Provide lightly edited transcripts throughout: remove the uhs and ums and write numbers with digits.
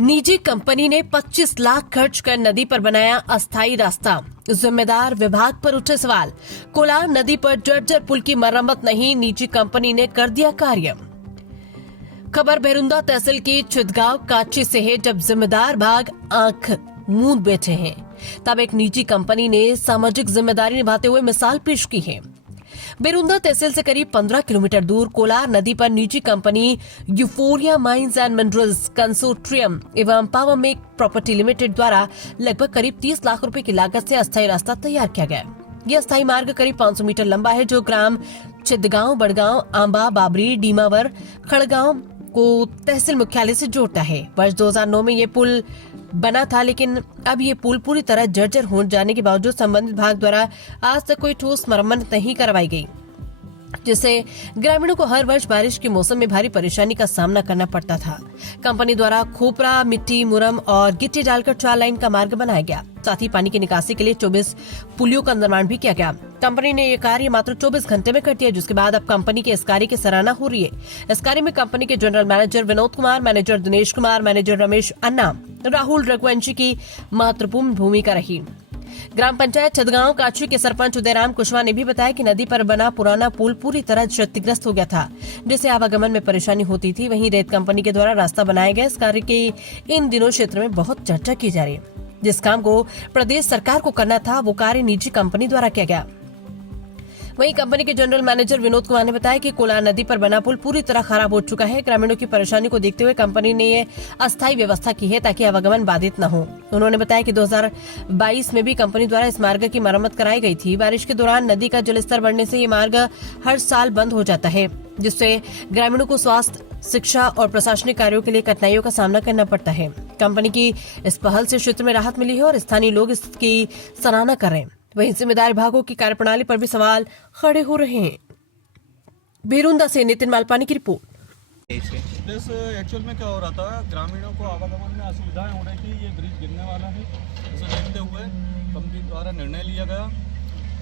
निजी कंपनी ने 25 लाख खर्च कर नदी पर बनाया अस्थायी रास्ता। जिम्मेदार विभाग पर उठे सवाल। कोलार नदी पर जर्जर पुल की मरम्मत नहीं, निजी कंपनी ने कर दिया कार्य। खबर बेरुंदा तहसील की चितगांव काची से है। जब जिम्मेदार विभाग आंख मूंद बैठे हैं, तब एक निजी कंपनी ने सामाजिक जिम्मेदारी निभाते हुए मिसाल पेश की है। बेरुंदा तहसील से करीब 15 किलोमीटर दूर कोलार नदी पर निजी company euphoria mines and minerals consortium एवं पावर मेक प्रॉपर्टी लिमिटेड द्वारा लगभग करीब 30 लाख रुपए की लागत से अस्थायी रास्ता तैयार किया गया। यह अस्थायी मार्ग करीब 500 मीटर लंबा है, जो ग्राम चितगांव, बड़गांव, आंबा, बाबरी, डीमावर, खड़गांव को तहसील मुख्यालय से जोड़ता है। वर्ष 2009 में ये पुल बना था, लेकिन अब ये पुल पूरी तरह जर्जर हो जाने के बावजूद संबंधित विभाग द्वारा आज तक कोई ठोस मरम्मत नहीं करवाई गई, जिससे ग्रामीणों को हर वर्ष बारिश के मौसम में भारी परेशानी का सामना करना पड़ता था। कंपनी द्वारा खोपरा, मिट्टी, मुरम और गिट्टी डालकर 4 लाइन का मार्ग बनाया गया। साथ ही पानी की निकासी के लिए 24 पुलियों का निर्माण भी किया गया। कंपनी ने ये कार्य मात्र 24 घंटे में कर दिया, जिसके बाद अब कंपनी के इस कार्य की सराहना हो रही है। इस कार्य में कंपनी के general manager Vinod Kumar, manager Dinesh Kumar, manager Ramesh Anna, Rahul Raghuvanshi की महत्वपूर्ण भूमिका रही। ग्राम पंचायत चितगांव काची के सरपंच उदयराम कुशवाहा ने भी बताया कि नदी पर बना पुराना पुल पूरी तरह क्षतिग्रस्त हो गया था, जिससे आवागमन में परेशानी होती थी। वहीं रेत कंपनी के द्वारा रास्ता बनाया गया। इस कार्य की इन दिनों क्षेत्र में बहुत चर्चा की जा रही है। जिस काम को प्रदेश सरकार को करना था, वो कार्य निजी कंपनी द्वारा किया गया। वहीं कंपनी के जनरल मैनेजर विनोद कुमार ने बताया कि कोलार नदी पर बना पुल पूरी तरह खराब हो चुका है। ग्रामीणों की परेशानी को देखते हुए कंपनी ने ये अस्थायी व्यवस्था की है, ताकि आवागमन बाधित न हो। उन्होंने बताया कि 2022 में भी कंपनी द्वारा इस मार्ग की मरम्मत कराई गई थी। बारिश के दौरान नदी का जलस्तर बढ़ने से ये मार्ग हर साल बंद हो जाता है, जिससे ग्रामीणों को स्वास्थ्य, शिक्षा और प्रशासनिक कार्यों के लिए कठिनाइयों का सामना करना पड़ता है। कंपनी की इस पहल से क्षेत्र में राहत मिली है और स्थानीय लोग इसकी सराहना कर रहे हैं। वहीं जिम्मेदार विभागों की कार्यप्रणाली पर भी सवाल खड़े हो रहे हैं। बेरुंदा से नितिन मालपानी की रिपोर्ट। इस एक्चुअल में क्या हो रहा था, ग्रामीणों को आवागमन में असुविधाएं हो रही थी। ये ब्रिज गिरने वाला है, इसे देखते हुए कंपनी द्वारा निर्णय लिया गया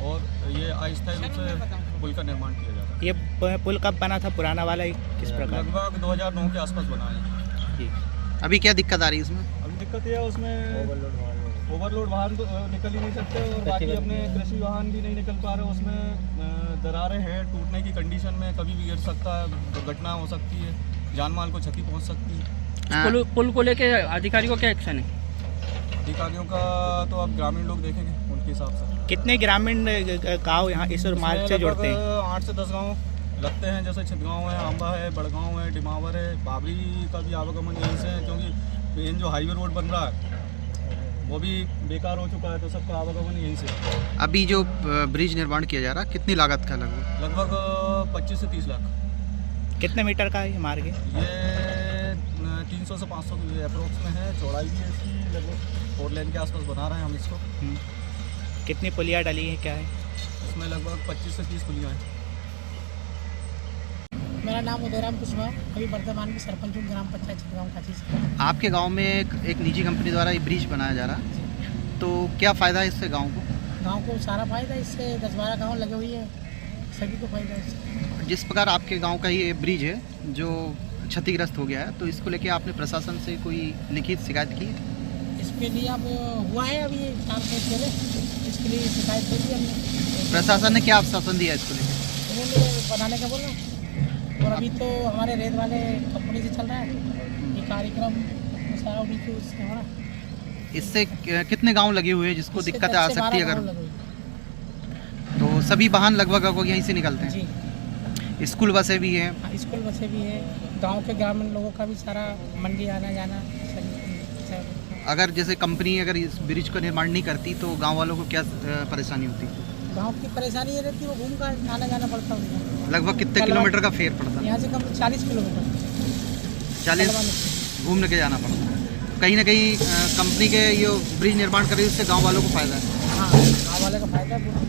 और ये अस्थायी रूप से पुल का निर्माण किया जा रहा है। ये पुल कब बना था, पुराना वाला किस प्रकार? लगभग 2009 के आसपास बना है। अभी क्या दिक्कत आ रही है इसमें? अभी दिक्कत ये है, उसमें ओवरलोड वाहन तो निकल ही नहीं सकते और बाकी अपने कृषि वाहन भी नहीं निकल पा रहे। उसमें दरारें हैं, टूटने की कंडीशन में कभी भी गिर सकता है, दुर्घटना हो सकती है, जान माल को क्षति पहुंच सकती है। पुल को लेके अधिकारियों का क्या एक्शन है? अधिकारियों का तो अब ग्रामीण लोग देखेंगे उनके हिसाब से। कितने ग्रामीण गाँव यहाँ इस मार्ग से जोड़ते हैं? 8 से 10 गाँव लगते हैं, जैसे चितगांव है, आंबा है, बड़गांव है, डिमावर है, बाबरी का भी आवागमन यहीं से है, क्योंकि मेन जो हाईवे रोड बन रहा है वो भी बेकार हो चुका है, तो सबका आवागमन यहीं से। अभी जो ब्रिज निर्माण किया जा रहा है, कितनी लागत का लगभग 25 से 30 लाख। कितने मीटर का है ये मार्ग? ये 300 से 500 की अप्रोक्स में है। चौड़ाई भी है इसकी लगभग 4 लेन के आसपास बना रहे हैं हम इसको। कितनी पुलियाँ डली हैं, क्या है इसमें? लगभग 25 से 30 पुलियाँ हैं। मेरा नाम उदयराम कुशवाहा, अभी वर्तमान में सरपंच हूँ ग्राम पंचायत चितगांव काची से। आपके गांव में एक निजी कंपनी द्वारा ये ब्रिज बनाया जा रहा है, तो क्या फ़ायदा है इससे गांव को? गांव को सारा फायदा, इससे 10-12 गांव लगे हुई है, सभी को फायदा है इससे। जिस प्रकार आपके गांव का ये ब्रिज है जो क्षतिग्रस्त हो गया है, तो इसको लेके आपने प्रशासन से कोई लिखित शिकायत की है? इसके लिए अब हुआ है, अभी 4 से पहले इसके लिए शिकायत की हमने। प्रशासन ने क्या आश्वासन दिया इसको लेकर? उन्होंने बनाने का बोला, और अभी तो हमारे रेत वाले कंपनी से चल रहा है ये कार्यक्रम, सारा उन्हीं की उससे हो रहा है। इससे कितने गांव लगे हुए हैं जिसको दिक्कत आ सकती है? अगर तो सभी वाहन लगभग यहीं से निकलते हैं जी। स्कूल बसें भी हैं? हाँ, स्कूल बसें भी है, गांव के ग्रामीण लोगों का भी सारा मंडी आना जाना। अगर जैसे कंपनी अगर इस ब्रिज का निर्माण नहीं करती तो गाँव वालों को क्या परेशानी होती? गांव की परेशानी ये रहती है, वो घूम कर आना जाना पड़ता है। लगभग कितने किलोमीटर का फेर पड़ता है? यहाँ से कम 40 किलोमीटर 40 घूमने के जाना पड़ता है। कहीं ना कहीं कंपनी के ये ब्रिज निर्माण कर रही है, उससे गांव वालों को फायदा है। हाँ, गाँव वाले का फायदा है।